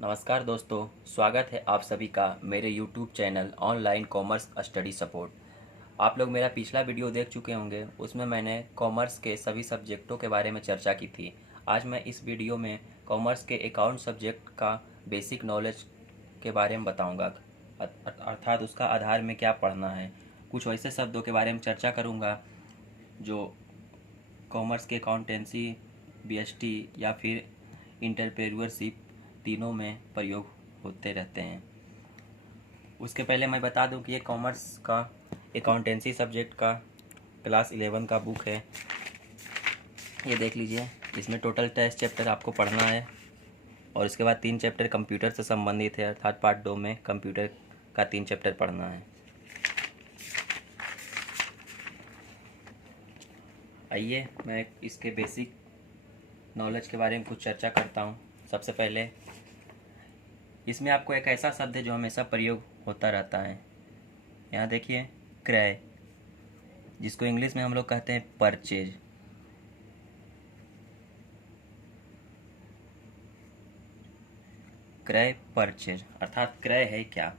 नमस्कार दोस्तों, स्वागत है आप सभी का मेरे YouTube channel online commerce study support. आप लोग मेरा पिछला वीडियो देख चुके होंगे, उसमें मैंने कॉमर्स के सभी सब्जेक्टों के बारे में चर्चा की थी। आज मैं इस वीडियो में कॉमर्स के अकाउंट सब्जेक्ट का बेसिक नॉलेज के बारे में बताऊंगा, अर्थात उसका आधार में क्या पढ़ना है। कुछ वैसे शब्दों के बारे में चर्चा करूंगा जो कॉमर्स के अकाउंटेंसी, बीएसटी या फिर इंटरप्रेन्योरशिप तीनों में प्रयोग होते रहते हैं। उसके पहले मैं बता दूं कि ये कॉमर्स का अकाउंटेंसी सब्जेक्ट का क्लास 11 का बुक है। ये देख लीजिए, इसमें टोटल 23 चैप्टर आपको पढ़ना है और इसके बाद 3 चैप्टर कंप्यूटर से संबंधित है, अर्थात पार्ट 2 में कंप्यूटर का 3 चैप्टर पढ़ना है। आइए मैं इसके बेसिक नॉलेज के बारे में कुछ चर्चा करता हूँ। सबसे पहले इसमें आपको एक ऐसा शब्द है जो हमेशा प्रयोग होता रहता है। यहाँ देखिए, क्रय, जिसको इंग्लिश में हम लोग कहते हैं परचेज। क्रय, परचेज, अर्थात क्रय है क्या?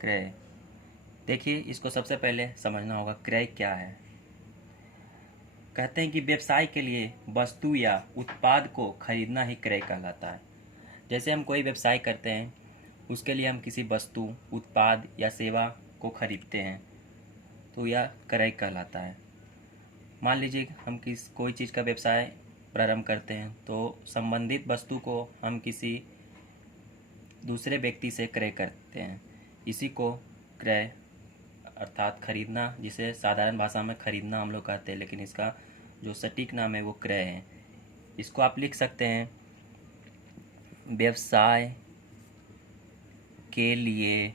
क्रय, देखिए इसको सबसे पहले समझना होगा क्रय क्या है। कहते हैं कि व्यवसाय के लिए वस्तु या उत्पाद को खरीदना ही क्रय कहलाता है। जैसे हम कोई व्यवसाय करते हैं, उसके लिए हम किसी वस्तु, उत्पाद या सेवा को खरीदते हैं, तो यह क्रय कहलाता है। मान लीजिए हम कोई चीज़ का व्यवसाय प्रारंभ करते हैं, तो संबंधित वस्तु को हम किसी दूसरे व्यक्ति से क्रय करते हैं। इसी को क्रय अर्थात खरीदना, जिसे साधारण भाषा में खरीदना हम लोग कहते हैं, लेकिन इसका जो सटीक नाम है वो क्रय है। इसको आप लिख सकते हैं व्यवसाय के लिए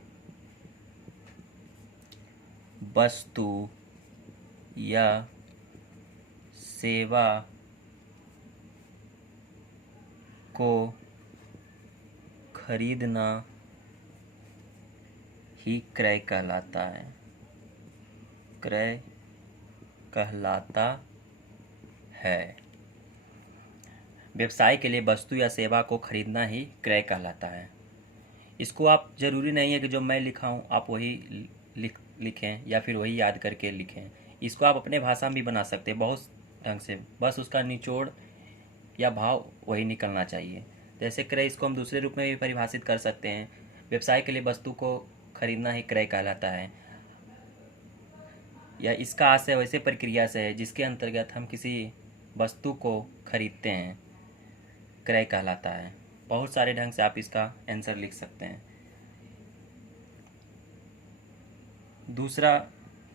वस्तु या सेवा को खरीदना ही क्रय कहलाता है। क्रय कहलाता है। व्यवसाय के लिए वस्तु या सेवा को खरीदना ही क्रय कहलाता है। इसको आप ज़रूरी नहीं है कि जो मैं लिखा हूँ आप वही लिखें या फिर वही याद करके लिखें। इसको आप अपने भाषा में भी बना सकते हैं बहुत ढंग से, बस उसका निचोड़ या भाव वही निकलना चाहिए। जैसे क्रय, इसको हम दूसरे रूप में भी परिभाषित कर सकते हैं। व्यवसाय के लिए वस्तु को खरीदना ही क्रय कहलाता है, या इसका आशय वैसे प्रक्रिया से है जिसके अंतर्गत हम किसी वस्तु को खरीदते हैं, क्रय कहलाता है। बहुत सारे ढंग से आप इसका आंसर लिख सकते हैं। दूसरा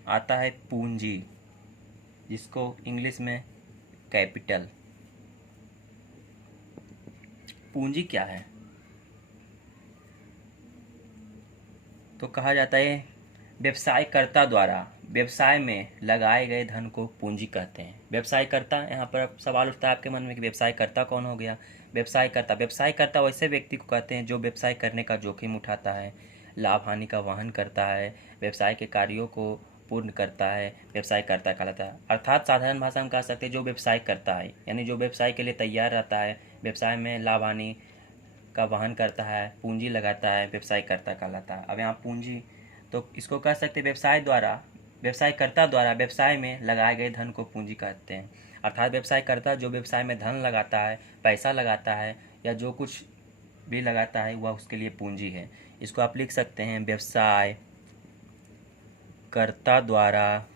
आता है पूंजी, जिसको इंग्लिश में कैपिटल। पूंजी क्या है? तो कहा जाता है व्यवसायकर्ता द्वारा व्यवसाय में लगाए गए धन को पूंजी कहते हैं। व्यवसायकर्ता, यहाँ पर सवाल उठता है आपके मन में कि व्यवसायकर्ता कौन हो गया? व्यवसायकर्ता वैसे व्यक्ति को कहते हैं जो व्यवसाय करने का जोखिम उठाता है, लाभ हानि का वहन करता है, व्यवसाय के कार्यों को पूर्ण करता है, व्यवसायकर्ता कहलाता है। अर्थात साधारण भाषा में कह सकते हैं जो व्यवसाय करता है, यानी जो व्यवसाय के लिए तैयार रहता है, व्यवसाय में लाभ हानि का वहन करता है, पूंजी लगाता है, व्यवसायकर्ता कहलाता है। अब यहाँ पूंजी, तो इसको कह सकते हैं व्यवसायकर्ता द्वारा व्यवसाय में लगाए गए धन को पूंजी कहते हैं। अर्थात व्यवसायकर्ता जो व्यवसाय में धन लगाता है, पैसा लगाता है या जो कुछ भी लगाता है वह उसके लिए पूंजी है। इसको आप लिख सकते हैं व्यवसायकर्ता द्वारा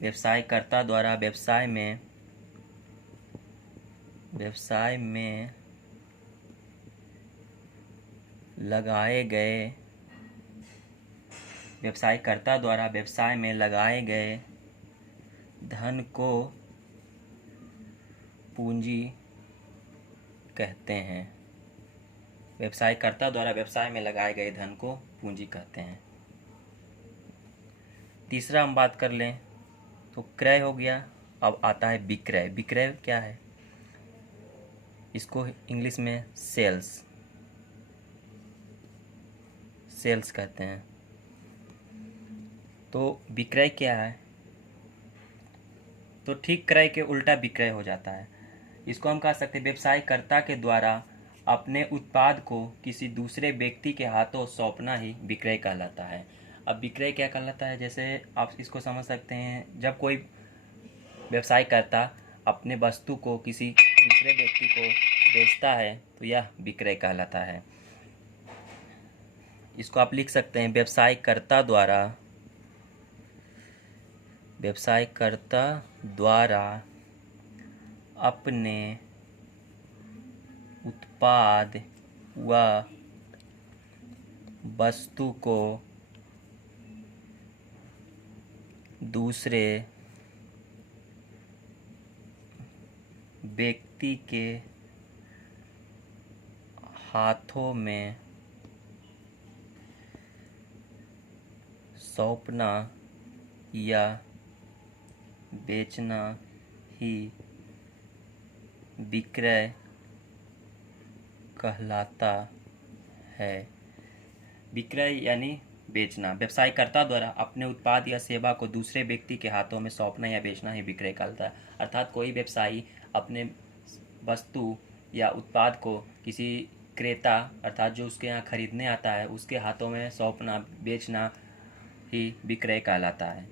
व्यवसाय में लगाए गए व्यवसायकर्ता द्वारा व्यवसाय में लगाए गए धन को पूंजी कहते हैं। व्यवसायकर्ता द्वारा व्यवसाय में लगाए गए धन को पूंजी कहते हैं। तीसरा हम बात कर लें तो क्रय हो गया। अब आता है विक्रय। विक्रय क्या है? इसको इंग्लिश में सेल्स कहते हैं। तो विक्रय क्या है? तो ठीक क्रय के उल्टा विक्रय हो जाता है। इसको हम कह सकते हैं व्यवसायकर्ता के द्वारा अपने उत्पाद को किसी दूसरे व्यक्ति के हाथों सौंपना ही विक्रय कहलाता है। अब विक्रय क्या कहलाता है, जैसे आप इसको समझ सकते हैं, जब कोई व्यवसायकर्ता अपने वस्तु को किसी दूसरे व्यक्ति को बेचता है तो यह विक्रय कहलाता है। इसको आप लिख सकते हैं व्यवसायकर्ता द्वारा अपने उत्पाद व वस्तु को दूसरे व्यक्ति के हाथों में सौंपना या बेचना ही विक्रय कहलाता है। विक्रय यानी बेचना। व्यवसायकर्ता द्वारा अपने उत्पाद या सेवा को दूसरे व्यक्ति के हाथों में सौंपना या बेचना ही विक्रय कहलाता है। अर्थात कोई व्यवसायी अपने वस्तु या उत्पाद को किसी क्रेता अर्थात जो उसके यहाँ खरीदने आता है उसके हाथों में सौंपना बेचना ही विक्रय कहलाता है।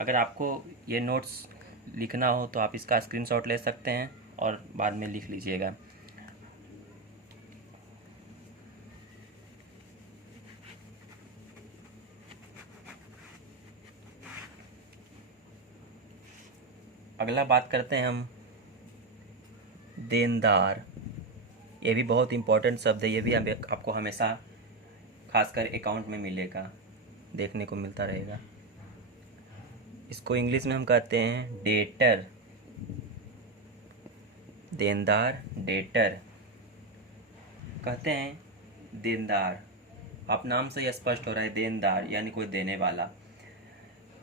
अगर आपको ये नोट्स लिखना हो तो आप इसका स्क्रीनशॉट ले सकते हैं और बाद में लिख लीजिएगा। अगला बात करते हैं हम देनदार। ये भी बहुत इम्पोर्टेंट शब्द है, ये भी आपको हमेशा खासकर अकाउंट में मिलेगा, देखने को मिलता रहेगा। इसको इंग्लिश में हम कहते हैं डेटर। देनदार, डेटर कहते हैं देनदार। आप नाम से ही स्पष्ट हो रहा है, देनदार यानी कोई देने वाला।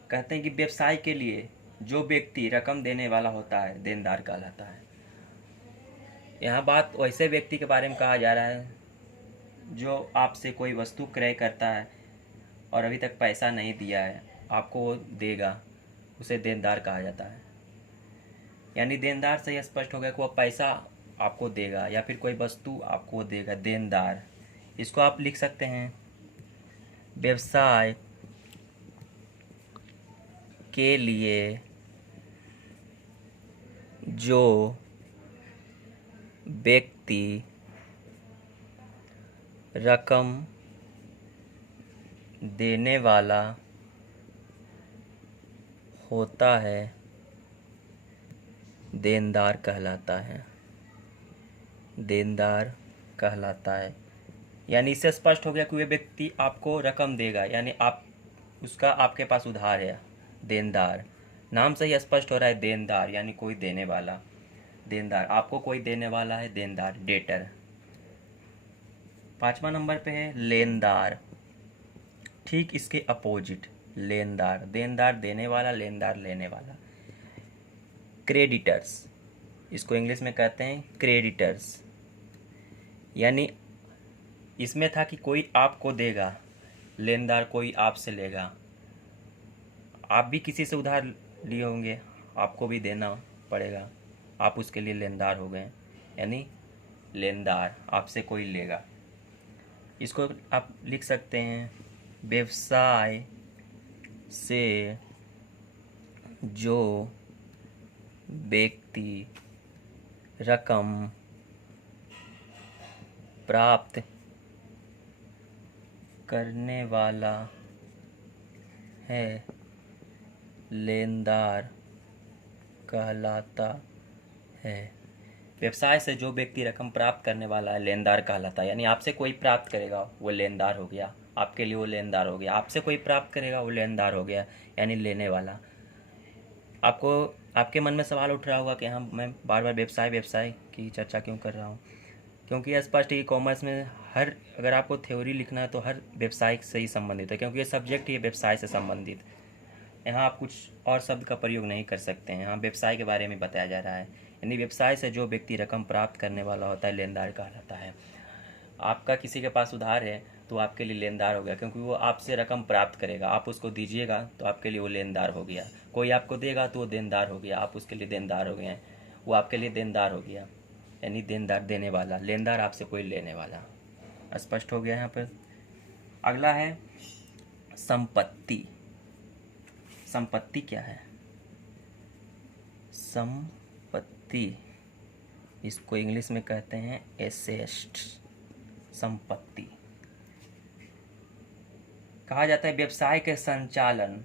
कहते हैं कि व्यवसाय के लिए जो व्यक्ति रकम देने वाला होता है देनदार कहलाता है। यहाँ बात वैसे व्यक्ति के बारे में कहा जा रहा है जो आपसे कोई वस्तु क्रय करता है और अभी तक पैसा नहीं दिया है, आपको वो देगा, उसे देनदार कहा जाता है। यानी देनदार से यह स्पष्ट हो गया कि वो पैसा आपको देगा या फिर कोई वस्तु आपको देगा, देनदार। इसको आप लिख सकते हैं व्यवसाय के लिए जो व्यक्ति रकम देने वाला होता है देनदार कहलाता है। देनदार कहलाता है यानी इससे स्पष्ट हो गया कि वह व्यक्ति आपको रकम देगा, यानी आप उसका आपके पास उधार है। देनदार नाम से ही स्पष्ट हो रहा है, देनदार यानी कोई देने वाला। देनदार आपको कोई देने वाला है, देनदार, डेटर। 5वां नंबर पे है लेनदार। ठीक इसके अपोजिट लेनदार। देनदार देने वाला, लेनदार लेने वाला। क्रेडिटर्स, इसको इंग्लिश में कहते हैं क्रेडिटर्स। यानी इसमें था कि कोई आपको देगा, लेनदार कोई आपसे लेगा। आप भी किसी से उधार लिए होंगे, आपको भी देना पड़ेगा, आप उसके लिए लेनदार हो गए, यानी लेनदार आपसे कोई लेगा। इसको आप लिख सकते हैं व्यवसाय से जो व्यक्ति रकम प्राप्त करने वाला है लेनदार कहलाता है। व्यवसाय से जो व्यक्ति रकम प्राप्त करने वाला है लेनदार कहलाता है। यानी आपसे कोई प्राप्त करेगा वो लेनदार हो गया, आपके लिए वो लेनदार हो गया। आपसे कोई प्राप्त करेगा वो लेनदार हो गया, यानी लेने वाला। आपके मन में सवाल उठ रहा होगा कि हाँ मैं बार बार व्यवसाय की चर्चा क्यों कर रहा हूँ, क्योंकि स्पष्ट है कि कॉमर्स में अगर आपको थ्योरी लिखना है तो हर व्यवसाय से ही संबंधित है, क्योंकि ये सब्जेक्ट ही व्यवसाय से संबंधित। यहाँ आप कुछ और शब्द का प्रयोग नहीं कर सकते हैं, यहाँ व्यवसाय के बारे में बताया जा रहा है। यानी व्यवसाय से जो व्यक्ति रकम प्राप्त करने वाला होता है लेनदार कहलाता है। आपका किसी के पास उधार है तो आपके लिए लेनदार हो गया, क्योंकि वो आपसे रकम प्राप्त करेगा, आप उसको दीजिएगा तो आपके लिए वो लेनदार हो गया। कोई आपको देगा तो वो देनदार हो गया, आप उसके लिए देनदार हो गए हैं। वो आपके लिए देनदार हो गया, यानी देनदार देने वाला, लेनदार आपसे कोई लेने वाला। स्पष्ट हो गया यहाँ पर। अगला है संपत्ति। संपत्ति क्या है? संपत्ति, इसको इंग्लिश में कहते हैं एसेट। संपत्ति कहा जाता है व्यवसाय के संचालन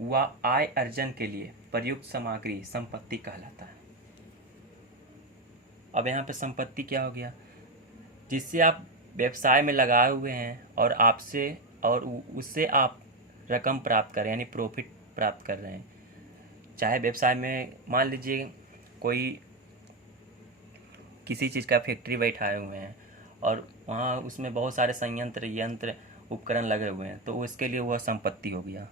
व आय अर्जन के लिए प्रयुक्त सामग्री संपत्ति कहलाता है। अब यहाँ पे संपत्ति क्या हो गया? जिससे आप व्यवसाय में लगाए हुए हैं और आपसे और उससे आप रकम प्राप्त कर रहे हैं, यानी प्रॉफिट प्राप्त कर रहे हैं। चाहे व्यवसाय में मान लीजिए कोई किसी चीज़ का फैक्ट्री बैठाए हुए हैं और वहाँ उसमें बहुत सारे संयंत्र यंत्र उपकरण लगे हुए हैं, तो उसके लिए वह संपत्ति हो गया।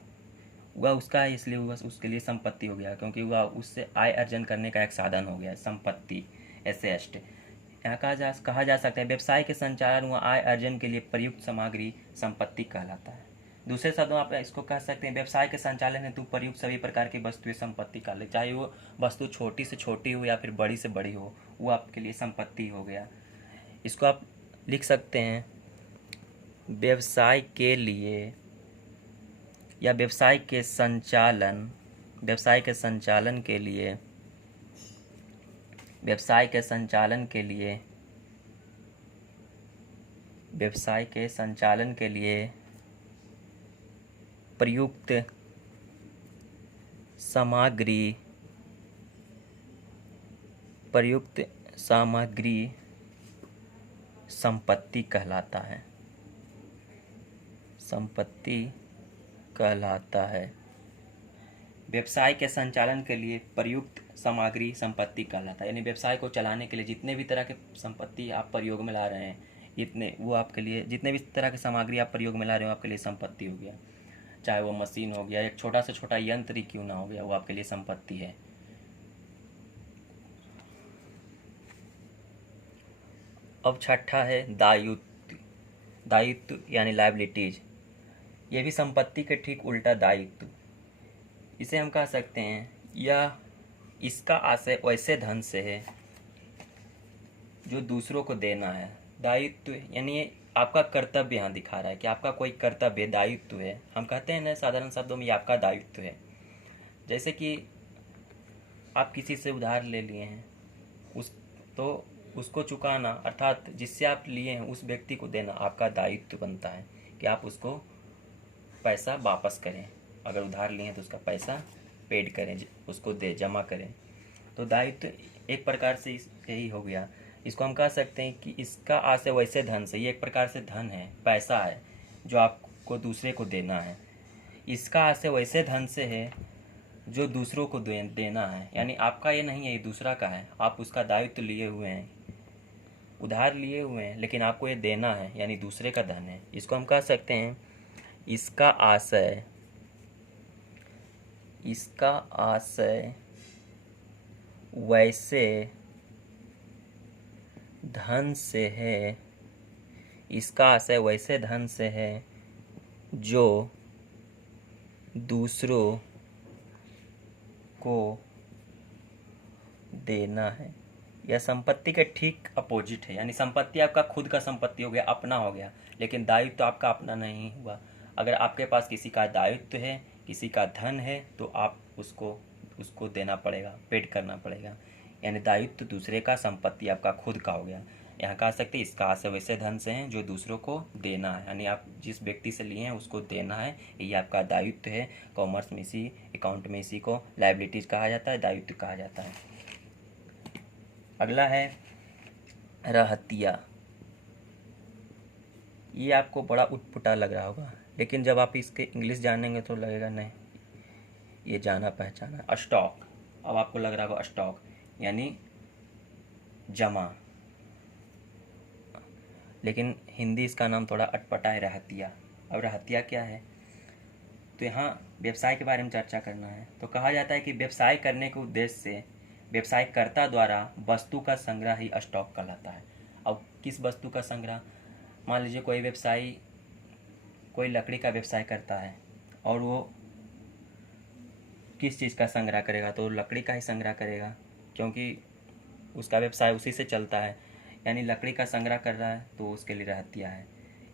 वह उसका है इसलिए वह उसके लिए संपत्ति हो गया, क्योंकि वह उससे आय अर्जन करने का एक साधन हो गया। संपत्ति एसेट। यहाँ कहा जा सकता है व्यवसाय के संचालन व आय अर्जन के लिए प्रयुक्त सामग्री संपत्ति कहलाता है। दूसरे शब्दों आप इसको कह सकते हैं व्यवसाय के संचालन हेतु प्रयुक्त सभी प्रकार की वस्तुएं संपत्ति कहलाती, चाहे वो वस्तु छोटी से छोटी हो या फिर बड़ी से बड़ी हो, वो आपके लिए संपत्ति हो गया। इसको आप लिख सकते हैं व्यवसाय के लिए या व्यवसाय के संचालन के लिए प्रयुक्त सामग्री संपत्ति कहलाता है। संपत्ति कहलाता है। व्यवसाय के संचालन के लिए प्रयुक्त सामग्री संपत्ति कहलाता है, यानी व्यवसाय को चलाने के लिए जितने भी तरह के संपत्ति आप प्रयोग में ला रहे हैं, इतने वो आपके लिए, जितने भी तरह की सामग्री आप प्रयोग में ला रहे हो आपके लिए संपत्ति हो गया। चाहे वो मशीन हो गया, एक छोटा से छोटा यंत्र ही क्यों ना हो गया, वो आपके लिए संपत्ति है। अब छठा है दायित्व। दायित्व यानी लायबिलिटीज। ये भी संपत्ति के ठीक उल्टा दायित्व। इसे हम कह सकते हैं या इसका आशय वैसे धन से है जो दूसरों को देना है। दायित्व यानी आपका कर्तव्य यहाँ दिखा रहा है कि आपका कोई कर्तव्य दायित्व है। हम कहते हैं ना साधारण शब्दों में, ये आपका दायित्व है। जैसे कि आप किसी से उधार ले लिए हैं, उसको चुकाना, अर्थात जिससे आप लिए हैं उस व्यक्ति को देना आपका दायित्व बनता है कि आप उसको पैसा वापस करें। अगर उधार लिए हैं तो उसका पैसा पेड करें, उसको जमा करें। तो दायित्व एक प्रकार से यही हो गया। इसको हम कह सकते हैं कि इसका आशय वैसे धन से, ये एक प्रकार से धन है, पैसा है जो आपको दूसरे को देना है। इसका आशय वैसे धन से है जो दूसरों को देना है, यानी आपका ये नहीं है, ये दूसरा का है। आप उसका दायित्व लिए हुए हैं, उधार लिए हुए हैं, लेकिन आपको ये देना है, यानी दूसरे का धन है। इसको हम कह सकते हैं इसका आशय वैसे धन से है। इसका आशय वैसे धन से है जो दूसरों को देना है। यह संपत्ति के ठीक अपोजिट है, यानी संपत्ति आपका खुद का संपत्ति हो गया, अपना हो गया, लेकिन दायित्व तो आपका अपना नहीं हुआ। अगर आपके पास किसी का दायित्व है, किसी का धन है, तो आप उसको देना पड़ेगा, पेड करना पड़ेगा। यानी दायित्व दूसरे का, संपत्ति आपका खुद का हो गया। यहाँ कह सकते हैं इसका आशय वैसे धन से है जो दूसरों को देना है, यानी आप जिस व्यक्ति से लिए हैं उसको देना है, ये आपका दायित्व है। कॉमर्स में इसी, अकाउंट में इसी को लायबिलिटीज कहा जाता है, दायित्व कहा जाता है। अगला है रहतिया। ये आपको बड़ा उटपुटा लग रहा होगा, लेकिन जब आप इसके इंग्लिश जानेंगे तो लगेगा नहीं, ये जाना पहचाना। स्टॉक, अब आपको लग रहा होगा स्टॉक यानी जमा, लेकिन हिंदी इसका नाम थोड़ा अटपटा है, रहतिया। अब रहतिया क्या है? तो यहाँ व्यवसाय के बारे में चर्चा करना है। तो कहा जाता है कि व्यवसाय करने के उद्देश्य से व्यवसायकर्ता द्वारा वस्तु का संग्रह ही स्टॉक कहलाता है। अब किस वस्तु का संग्रह? मान लीजिए कोई व्यवसायी कोई लकड़ी का व्यवसाय करता है और वो किस चीज़ का संग्रह करेगा? तो लकड़ी का ही संग्रह करेगा, क्योंकि उसका व्यवसाय उसी से चलता है, यानी लकड़ी का संग्रह कर रहा है तो उसके लिए रहतिया है।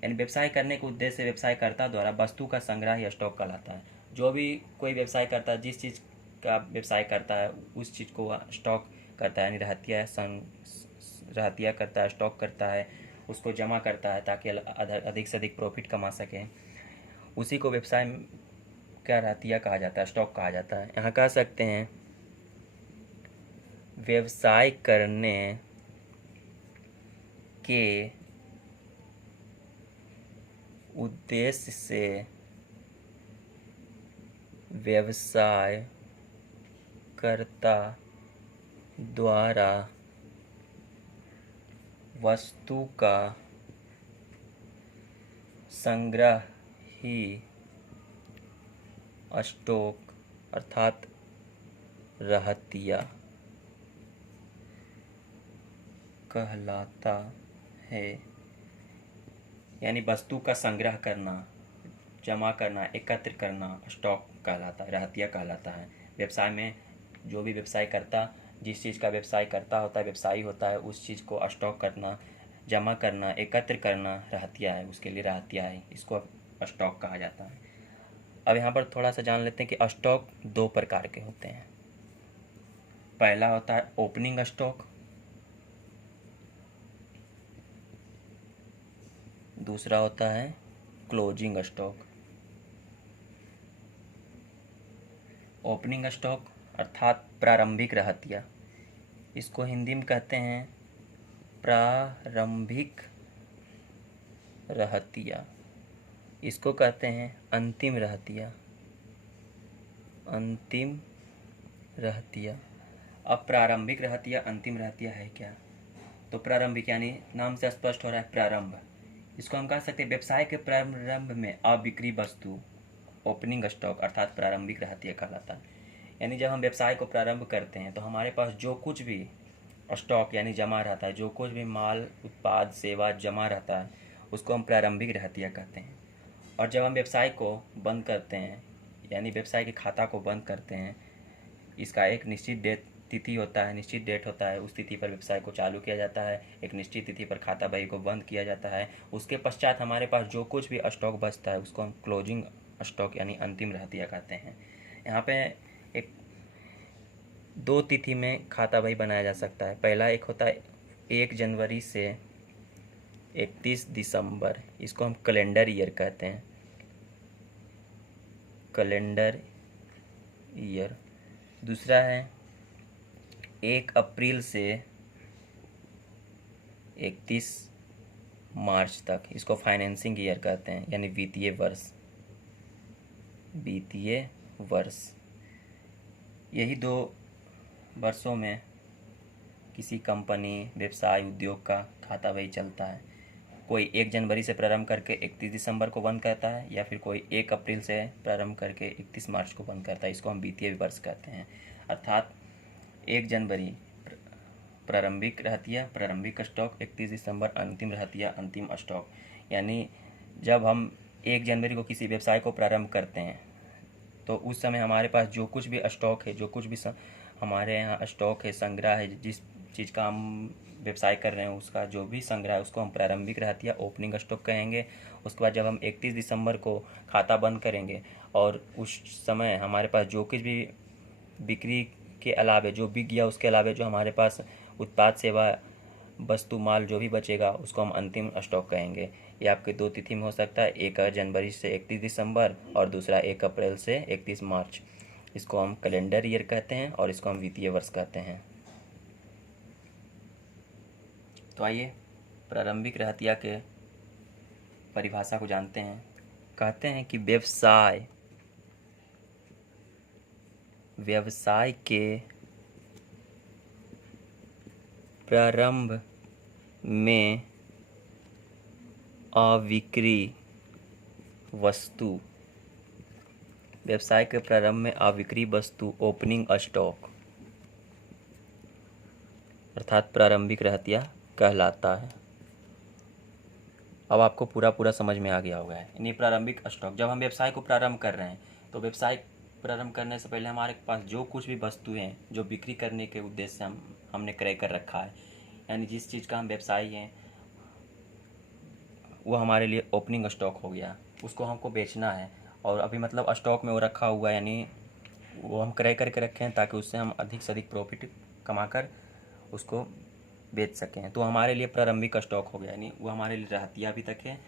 यानी व्यवसाय करने के उद्देश्य से व्यवसायकर्ता द्वारा वस्तु का संग्रह या स्टॉक कहलाता है। जो भी कोई व्यवसाय करता है, जिस चीज़ का व्यवसाय करता है उस चीज़ को स्टॉक करता है, यानी रहतिया करता है, स्टॉक करता है, उसको जमा करता है ताकि अधिक से अधिक प्रॉफिट कमा सके। उसी को व्यवसाय का रहतिया कहा जाता है, स्टॉक कहा जाता है। यहाँ कह सकते हैं व्यवसाय करने के उद्देश्य से व्यवसाय कर्ता द्वारा वस्तु का संग्रह ही स्टॉक अर्थात रहतिया कहलाता है। यानी वस्तु का संग्रह करना, जमा करना, एकत्र करना स्टॉक कहलाता है, रहतिया कहलाता है। व्यवसाय में जो भी व्यवसाय करता, जिस चीज़ का व्यवसाय करता होता है, व्यवसायी होता है, उस चीज़ को स्टॉक करना, जमा करना, एकत्र करना रहतिया है, उसके लिए रहतिया है, इसको स्टॉक कहा जाता है। अब यहाँ पर थोड़ा सा जान लेते हैं कि स्टॉक दो प्रकार के होते हैं। पहला होता है ओपनिंग स्टॉक, दूसरा होता है क्लोजिंग स्टॉक। ओपनिंग स्टॉक अर्थात प्रारंभिक रहतिया, इसको हिंदी में कहते हैं प्रारंभिक रहतिया। इसको कहते हैं अंतिम रहतिया, अंतिम रहतिया। अब प्रारंभिक रहतिया, अंतिम रहतिया है क्या? तो प्रारंभिक यानी नाम से स्पष्ट हो रहा है प्रारंभ। इसको हम कह सकते हैं व्यवसाय के प्रारंभ में अबिक्री वस्तु ओपनिंग स्टॉक अर्थात प्रारंभिक रहतिया कहलाता है। यानी जब हम व्यवसाय को प्रारंभ करते हैं तो हमारे पास जो कुछ भी स्टॉक यानी जमा रहता है, जो कुछ भी माल, उत्पाद, सेवा जमा रहता है, उसको हम प्रारंभिक रहतिया कहते हैं। और जब हम व्यवसाय को बंद करते हैं, यानी व्यवसाय के खाता को बंद करते हैं, इसका एक निश्चित तिथि होता है, निश्चित डेट होता है, उस तिथि पर व्यवसाय को चालू किया जाता है, एक निश्चित तिथि पर खाता बही को बंद किया जाता है। उसके पश्चात हमारे पास जो कुछ भी स्टॉक बचता है उसको हम क्लोजिंग स्टॉक यानी अंतिम रहतिया कहते हैं। यहाँ पे एक दो तिथि में खाता बही बनाया जा सकता है। पहला एक होता है 1 जनवरी से 31 दिसंबर, इसको हम कैलेंडर ईयर कहते हैं, कैलेंडर ईयर। दूसरा है 1 अप्रैल से 31 मार्च तक, इसको फाइनेंसिंग ईयर कहते हैं यानी वित्तीय वर्ष, वित्तीय वर्ष। यही 2 वर्षों में किसी कंपनी, व्यवसाय, उद्योग का खाता बही चलता है। कोई 1 जनवरी से प्रारंभ करके 31 दिसंबर को बंद करता है, या फिर कोई 1 अप्रैल से प्रारंभ करके 31 मार्च को बंद करता है। इसको हम वित्तीय वर्ष कहते हैं। अर्थात 1 जनवरी प्रारंभिक रहतिया, प्रारंभिक स्टॉक, 31 दिसंबर अंतिम रहतिया, अंतिम स्टॉक। यानी जब हम 1 जनवरी को किसी व्यवसाय को प्रारंभ करते हैं तो उस समय हमारे पास जो कुछ भी स्टॉक है, जो कुछ भी हमारे यहाँ स्टॉक है, संग्रह है, जिस चीज़ का हम व्यवसाय कर रहे हैं उसका जो भी संग्रह है उसको हम प्रारंभिक रहतिया, ओपनिंग स्टॉक कहेंगे। उसके बाद जब हम 31 दिसंबर को खाता बंद करेंगे और उस समय हमारे पास जो कुछ भी बिक्री के अलावे, जो बिक गया उसके अलावे जो हमारे पास उत्पाद, सेवा, वस्तु, माल जो भी बचेगा उसको हम अंतिम स्टॉक कहेंगे। ये आपके 2 तिथि में हो सकता है, 1 जनवरी से 31 दिसंबर और दूसरा 1 अप्रैल से 31 मार्च। इसको हम कैलेंडर ईयर कहते हैं और इसको हम वित्तीय वर्ष कहते हैं। तो आइए प्रारंभिक रहतिया के परिभाषा को जानते हैं। कहते हैं कि व्यवसाय के प्रारंभ में अविक्रय वस्तु, व्यवसाय के प्रारंभ में अविक्रय वस्तु ओपनिंग स्टॉक अर्थात प्रारंभिक रहतिया कहलाता है। अब आपको पूरा समझ में आ गया होगा। यानी प्रारंभिक स्टॉक, जब हम व्यवसाय को प्रारंभ कर रहे हैं तो व्यवसाय प्रारंभ करने से पहले हमारे पास जो कुछ भी वस्तुएं जो बिक्री करने के उद्देश्य से हम हमने क्रय कर रखा है, यानी जिस चीज़ का हम व्यवसायी हैं वो हमारे लिए ओपनिंग स्टॉक हो गया, उसको हमको बेचना है और अभी मतलब स्टॉक में वो रखा हुआ है, यानी वो हम क्रय करके रखे हैं ताकि उससे हम अधिक से अधिक प्रॉफिट कमाकर उसको बेच सकें। तो हमारे लिए प्रारंभिक स्टॉक हो गया, यानी वो हमारे लिए रहतिया अभी तक है।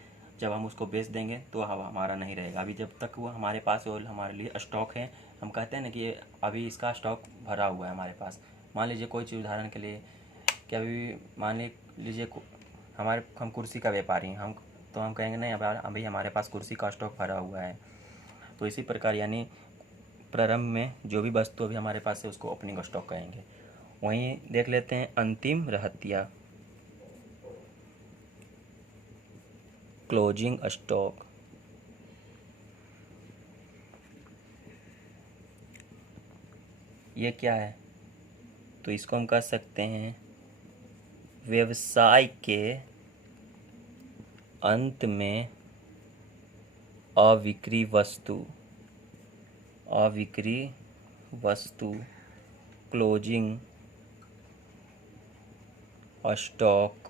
जब हम उसको बेच देंगे तो हमारा नहीं रहेगा। अभी जब तक वो हमारे पास और हमारे लिए स्टॉक है, हम कहते हैं ना कि अभी इसका स्टॉक भरा हुआ है हमारे पास। मान लीजिए कोई चीज़ उदाहरण के लिए कि अभी मान लीजिए हम कुर्सी का व्यापारी हैं, हम कहेंगे नहीं अभी हमारे पास कुर्सी का स्टॉक भरा हुआ है। तो इसी प्रकार यानी प्रारंभ में जो भी वस्तु अभी हमारे पास है उसको ओपनिंग स्टॉक कहेंगे। वहीं देख लेते हैं अंतिम रहतिया, क्लोजिंग स्टॉक। ये क्या है? तो इसको हम कह सकते हैं व्यवसाय के अंत में अविक्री वस्तु क्लोजिंग स्टॉक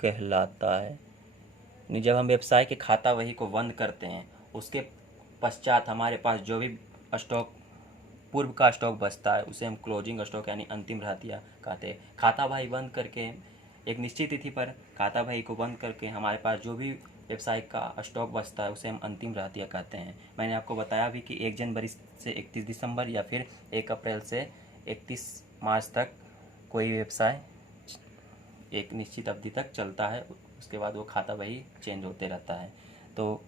कहलाता है। यानी जब हम व्यवसाय के खाता वही को बंद करते हैं उसके पश्चात हमारे पास जो भी स्टॉक पूर्व का स्टॉक बचता है उसे हम क्लोजिंग स्टॉक यानी अंतिम रहतिया कहते हैं। खाता बही बंद करके एक निश्चित तिथि पर खाता बही को बंद करके हमारे पास जो भी व्यवसाय का स्टॉक बचता है उसे हम अंतिम रहतिया कहते हैं। मैंने आपको बताया भी कि 1 जनवरी से 31 दिसंबर या फिर 1 अप्रैल से 31 मार्च तक कोई व्यवसाय एक निश्चित अवधि तक चलता है, उसके बाद वो खाता बही चेंज होते रहता है। तो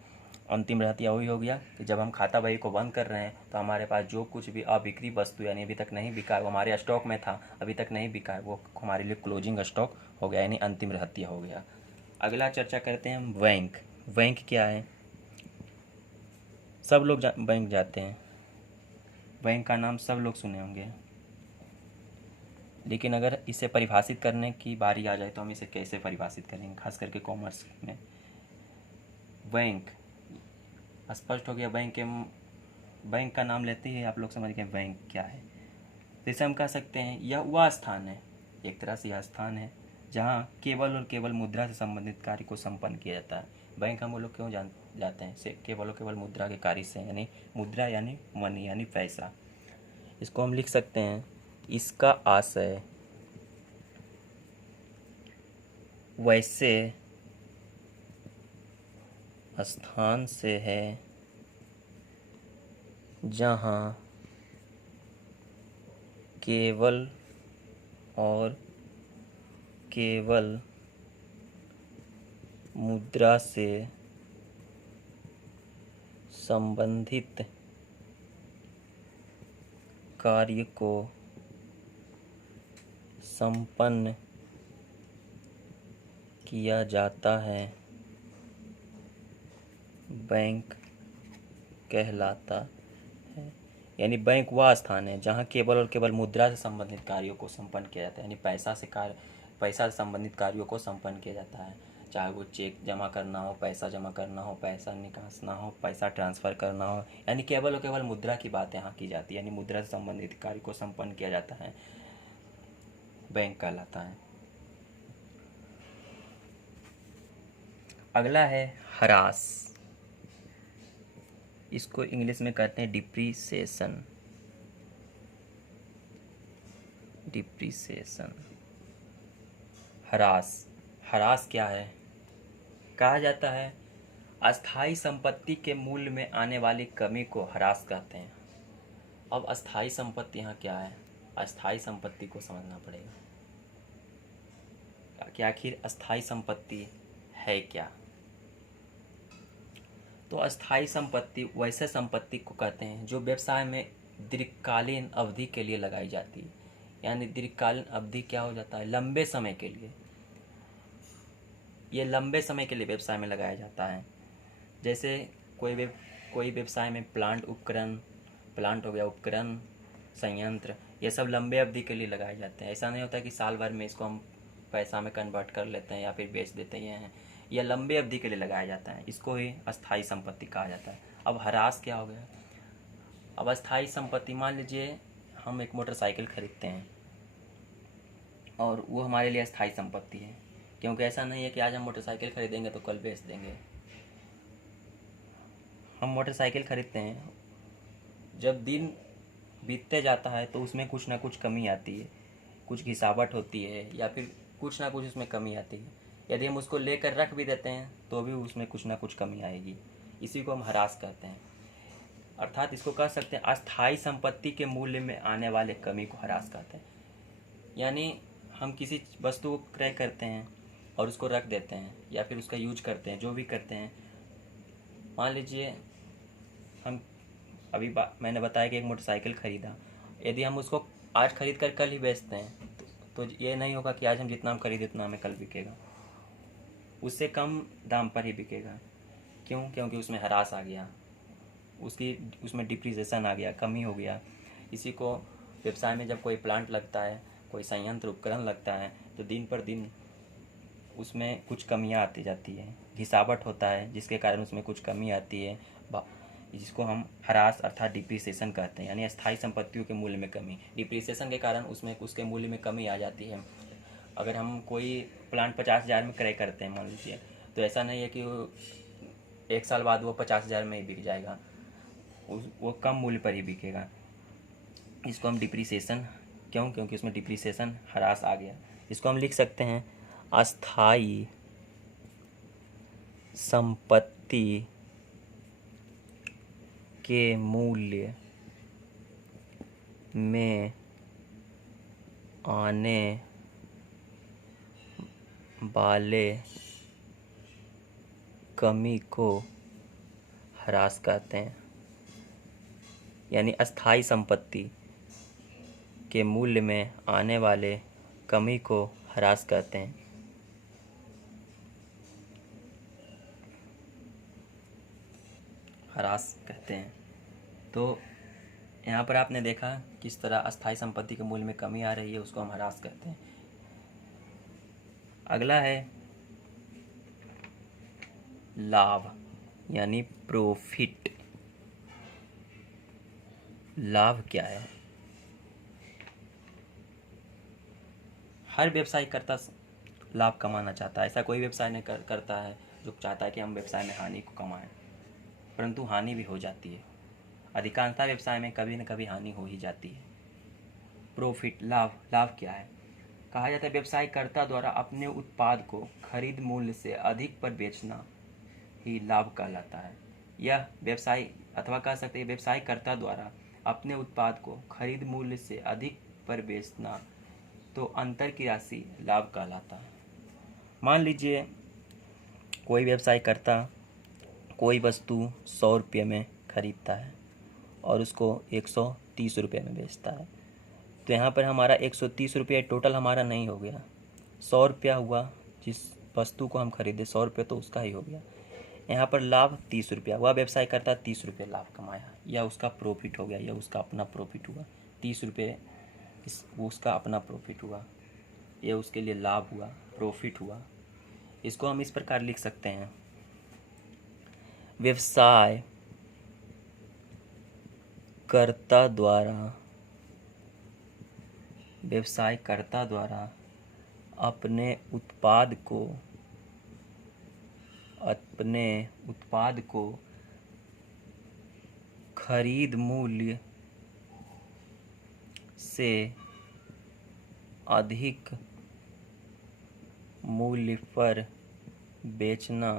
अंतिम रहतिया वही हो गया कि जब हम खाता बही को बंद कर रहे हैं तो हमारे पास जो कुछ भी अबिक्री वस्तु यानी अभी तक नहीं बिका है, वो हमारे स्टॉक में था अभी तक नहीं बिका है, वो हमारे लिए क्लोजिंग स्टॉक हो गया यानी अंतिम रहतिया हो गया। अगला चर्चा करते हैं हम बैंक। बैंक क्या है? सब लोग बैंक जाते हैं, बैंक का नाम सब लोग सुने होंगे, लेकिन अगर इसे परिभाषित करने की बारी आ जाए तो हम इसे कैसे परिभाषित करेंगे, खास करके कॉमर्स में। बैंक स्पष्ट हो गया, बैंक का नाम लेते ही आप लोग समझ गए बैंक क्या है। जैसे हम कह सकते हैं यह वह स्थान है, एक तरह से यह स्थान है जहाँ केवल और केवल मुद्रा से संबंधित कार्य को संपन्न किया जाता है। बैंक हम लोग क्यों जाते हैं? से केवल और केवल मुद्रा के कार्य से, यानी मुद्रा यानी मनी यानी पैसा। इसको हम लिख सकते हैं इसका आशय वैसे स्थान से है जहाँ केवल और केवल मुद्रा से संबंधित कार्य को संपन्न किया जाता है, बैंक कहलाता है। यानी बैंक वह स्थान है जहाँ केवल और केवल मुद्रा से संबंधित कार्यों को संपन्न किया जाता है, यानी पैसा से संबंधित कार्यों को संपन्न किया जाता है। चाहे वो चेक जमा करना हो, पैसा जमा करना हो, पैसा निकासना हो, पैसा ट्रांसफ़र करना हो, यानी केवल और केवल मुद्रा की बात यहाँ की जाती है, यानी मुद्रा से संबंधित कार्य को संपन्न किया जाता है, बैंक कहलाता है। अगला है ह्रास। इसको इंग्लिश में कहते हैं डिप्रीसिएशन। ह्रास क्या है? कहा जाता है अस्थाई संपत्ति के मूल्य में आने वाली कमी को ह्रास कहते हैं। अब अस्थाई संपत्ति यहाँ क्या है? अस्थाई संपत्ति को समझना पड़ेगा कि आखिर अस्थाई संपत्ति है क्या। तो अस्थाई संपत्ति वैसे संपत्ति को कहते हैं जो व्यवसाय में दीर्घकालीन अवधि के लिए लगाई जाती है। यानी दीर्घकालीन अवधि क्या हो जाता है? लंबे समय के लिए, ये लंबे समय के लिए व्यवसाय में लगाया जाता है। जैसे कोई व्यवसाय में प्लांट हो गया, उपकरण, संयंत्र, ये सब लंबे अवधि के लिए लगाए जाते हैं। ऐसा नहीं होता कि साल भर में इसको हम पैसा में कन्वर्ट कर लेते हैं या फिर बेच देते हैं। यह लंबे अवधि के लिए लगाया जाता है, इसको ही अस्थाई संपत्ति कहा जाता है। अब ह्रास क्या हो गया? अब अस्थाई संपत्ति, मान लीजिए हम एक मोटरसाइकिल खरीदते हैं, और वो हमारे लिए अस्थायी संपत्ति है, क्योंकि ऐसा नहीं है कि आज हम मोटरसाइकिल खरीदेंगे तो कल बेच देंगे। हम मोटरसाइकिल खरीदते हैं, जब दिन बीतते जाता है तो उसमें कुछ ना कुछ कमी आती है, कुछ घिसावट होती है या फिर कुछ ना कुछ उसमें कमी आती है। यदि हम उसको लेकर रख भी देते हैं तो भी उसमें कुछ ना कुछ कमी आएगी। इसी को हम ह्रास कहते हैं, अर्थात इसको कह सकते हैं अस्थायी संपत्ति के मूल्य में आने वाले कमी को ह्रास कहते हैं। यानी हम किसी वस्तु को क्रय करते हैं और उसको रख देते हैं या फिर उसका यूज करते हैं, जो भी करते हैं। मान लीजिए हम अभी मैंने बताया कि एक मोटरसाइकिल ख़रीदा, यदि हम उसको आज ख़रीद कर कल ही बेचते हैं तो ये नहीं होगा कि आज हम जितना हम खरीदे उतना हमें कल बिकेगा, उससे कम दाम पर ही बिकेगा। क्यों? क्योंकि उसमें ह्रास आ गया, उसमें डिप्रिसिएशन आ गया, कमी हो गया। इसी को व्यवसाय में जब कोई प्लांट लगता है, कोई संयंत्र उपकरण लगता है तो दिन पर दिन उसमें कुछ कमियां आती जाती है, घिसावट होता है जिसके कारण उसमें कुछ कमी आती है, जिसको हम ह्रास अर्थात डिप्रिसिएशन कहते हैं। यानी अस्थायी संपत्तियों के मूल्य में कमी, डिप्रिसिएशन के कारण उसमें उसके मूल्य में कमी आ जाती है। अगर हम कोई प्लांट 50,000 में क्रय करते हैं मान लीजिए, तो ऐसा नहीं है कि एक साल बाद वो 50,000 में ही बिक जाएगा, वो कम मूल्य पर ही बिकेगा। इसको हम डिप्रिसिएशन, क्यों? क्योंकि उसमें डिप्रिसिएशन ह्रास आ गया। इसको हम लिख सकते हैं अस्थायी संपत्ति के मूल्य में आने वाले कमी को ह्रास कहते हैं। यानी अस्थायी संपत्ति के मूल्य में आने वाले कमी को ह्रास कहते हैं। ह्रास कहते हैं। तो यहाँ पर आपने देखा किस तरह अस्थायी संपत्ति के मूल्य में कमी आ रही है, उसको हम ह्रास कहते हैं। अगला है लाभ यानी प्रॉफिट। लाभ क्या है? हर व्यवसायकर्ता लाभ कमाना चाहता है, ऐसा कोई व्यवसाय नहीं करता है जो चाहता है कि हम व्यवसाय में हानि को कमाएं, परंतु हानि भी हो जाती है। अधिकांशतः व्यवसाय में कभी न कभी हानि हो ही जाती है। प्रॉफिट, लाभ। लाभ क्या है? कहा जाता है व्यवसायकर्ता द्वारा अपने उत्पाद को खरीद मूल्य से अधिक पर बेचना ही लाभ कहलाता है। यह व्यवसाय, अथवा कह सकते हैं व्यवसायकर्ता द्वारा अपने उत्पाद को खरीद मूल्य से अधिक पर बेचना, तो अंतर की राशि लाभ कहलाता है। मान लीजिए कोई व्यवसायकर्ता कोई वस्तु 100 रुपये में खरीदता है और उसको 130 रुपये में बेचता है, तो यहाँ पर हमारा 130 रुपये टोटल हमारा नहीं हो गया, 100 रुपया हुआ। जिस वस्तु को हम खरीदे 100 रुपये तो उसका ही हो गया। यहाँ पर लाभ 30 रुपया, वह व्यवसाय करता 30 रुपये लाभ कमाया, या उसका प्रॉफिट हो गया, या उसका अपना प्रॉफिट हुआ। 30 रुपये उसका अपना प्रॉफिट हुआ, ये उसके लिए लाभ हुआ, प्रॉफिट हुआ। इसको हम इस प्रकार लिख सकते हैं, व्यवसायकर्ता द्वारा अपने उत्पाद को खरीद मूल्य से अधिक मूल्य पर बेचना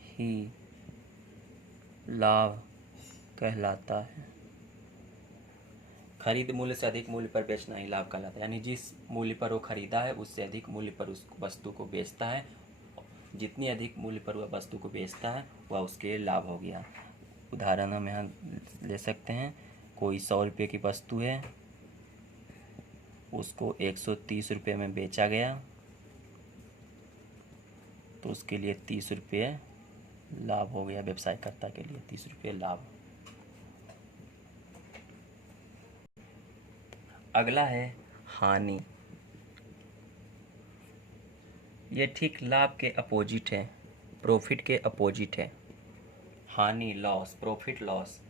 ही लाभ कहलाता है। खरीद मूल्य से अधिक मूल्य पर बेचना ही लाभ कहलाता है, यानी जिस मूल्य पर वो खरीदा है उससे अधिक मूल्य पर उस वस्तु को बेचता है। जितनी अधिक मूल्य पर वह वस्तु को बेचता है वह उसके लिए लाभ हो गया। उदाहरण हम यहाँ ले सकते हैं, कोई 100 रुपये की वस्तु है, उसको 130 रुपये में बेचा गया, तो उसके लिए 30 रुपये लाभ हो गया। व्यवसायकर्ता के लिए 30 रुपये लाभ। अगला है हानि। ये ठीक लाभ के अपोजिट है, प्रॉफिट के अपोजिट है। हानि, लॉस, प्रॉफिट लॉस,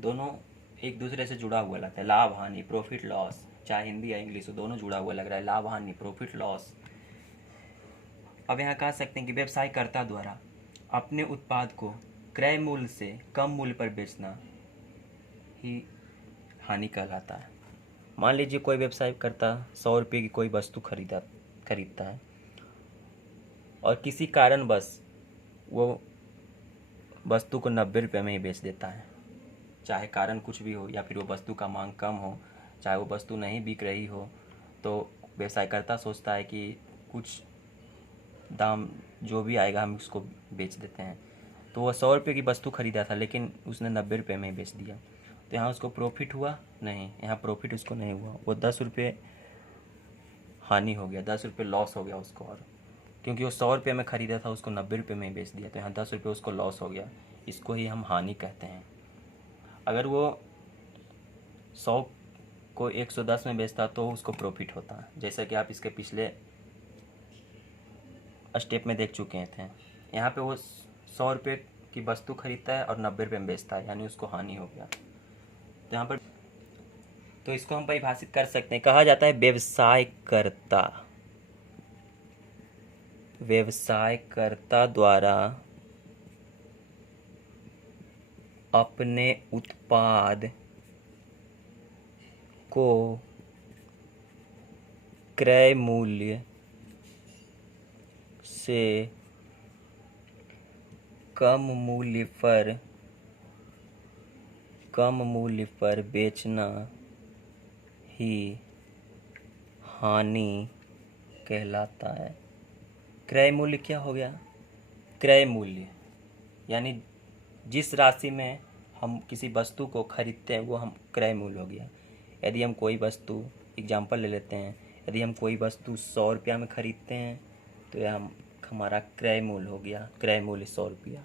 दोनों एक दूसरे से जुड़ा हुआ रहता है। लाभ हानि, प्रॉफिट लॉस। चाहे हिंदी या इंग्लिश हो, दोनों जुड़ा हुआ लग रहा है, लाभ हानि, प्रॉफिट लॉस। अब यहाँ कह सकते हैं कि व्यवसायकर्ता द्वारा अपने उत्पाद को क्रय मूल्य से कम मूल्य पर बेचना ही हानि कहलाता है। मान लीजिए कोई व्यवसायकर्ता 100 रुपये की कोई वस्तु खरीदता है और किसी कारणवश वो वस्तु को 90 रुपये में ही बेच देता है, चाहे कारण कुछ भी हो, या फिर वो वस्तु का मांग कम हो, चाहे वो वस्तु नहीं बिक रही हो, तो व्यवसायकर्ता सोचता है कि कुछ दाम जो भी आएगा हम उसको बेच देते हैं। तो वो 100 रुपये की वस्तु खरीदा था लेकिन उसने 90 रुपये में ही बेच दिया, तो यहाँ उसको प्रॉफिट हुआ नहीं, यहाँ प्रॉफिट उसको नहीं हुआ, वो 10 रुपये हानि हो गया, 10 रुपये लॉस हो गया उसको। और क्योंकि वो 100 रुपये में ख़रीदा था, उसको 90 रुपये में ही बेच दिया, तो यहाँ 10 रुपये उसको लॉस हो गया। इसको ही हम हानि कहते हैं। अगर वो 100 को 110 में बेचता तो उसको प्रॉफिट होता, जैसा कि आप इसके पिछले स्टेप में देख चुके थे। यहाँ पे वो 100 रुपये की वस्तु खरीदता है और 90 रुपये में बेचता है, यानी उसको हानि हो गया। तो यहाँ पर तो इसको हम परिभाषित कर सकते हैं, कहा जाता है व्यवसायकर्ता द्वारा अपने उत्पाद को क्रय मूल्य से कम मूल्य पर बेचना ही हानि कहलाता है। क्रय मूल्य क्या हो गया? क्रय मूल्य यानी जिस राशि में हम किसी वस्तु को खरीदते हैं वो हम क्रय मूल्य हो गया। यदि हम कोई वस्तु, एग्जाम्पल ले लेते हैं, यदि हम कोई वस्तु 100 रुपया में खरीदते हैं तो यह हमारा क्रय मूल्य हो गया, क्रय मूल्य 100 रुपया।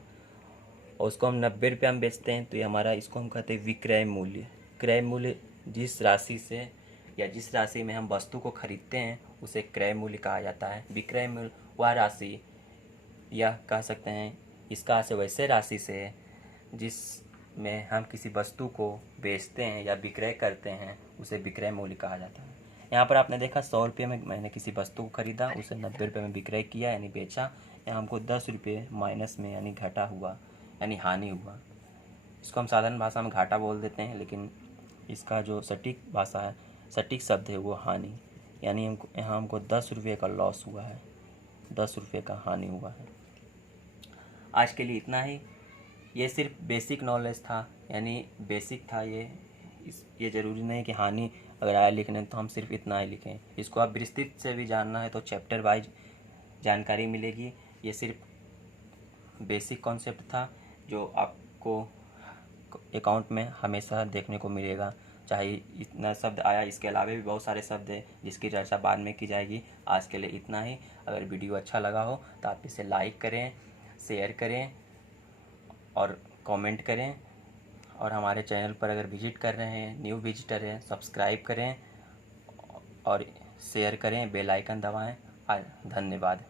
और उसको हम 90 रुपया में बेचते हैं तो ये हमारा, इसको हम कहते हैं विक्रय मूल्य। क्रय मूल्य जिस राशि से या जिस राशि में हम वस्तु को खरीदते हैं उसे क्रय मूल्य कहा जाता है। विक्रय मूल्य वह राशि, या कह सकते हैं इसका से वैसे राशि से जिसमें हम किसी वस्तु को बेचते हैं या विक्रय करते हैं उसे विक्रय मूल्य कहा जाता है। यहाँ पर आपने देखा 100 रुपये में मैंने किसी वस्तु को खरीदा, उसे 90 रुपये में विक्रय किया यानी बेचा। यहाँ हमको 10 रुपये माइनस में यानी घाटा हुआ, यानी हानि हुआ। इसको हम साधारण भाषा में घाटा बोल देते हैं, लेकिन इसका जो सटीक भाषा है, सटीक शब्द है वो हानि, यानी यहाँ हमको 10 रुपये का लॉस हुआ है, 10 रुपये का हानि हुआ है। आज के लिए इतना ही। ये सिर्फ बेसिक नॉलेज था, यानी बेसिक था ये ज़रूरी नहीं कि हानि अगर आया लिखने तो हम सिर्फ इतना ही लिखें। इसको आप विस्तृत से भी जानना है तो चैप्टर वाइज जानकारी मिलेगी। ये सिर्फ बेसिक कॉन्सेप्ट था जो आपको अकाउंट में हमेशा देखने को मिलेगा। चाहे इतना शब्द आया, इसके अलावा भी बहुत सारे शब्द हैं जिसकी चर्चा बाद में की जाएगी। आज के लिए इतना ही। अगर वीडियो अच्छा लगा हो तो आप इसे लाइक करें, शेयर करें और कमेंट करें। और हमारे चैनल पर अगर विजिट कर रहे हैं, न्यू विजिटर हैं, सब्सक्राइब करें और शेयर करें, बेल आइकन दबाएं। धन्यवाद।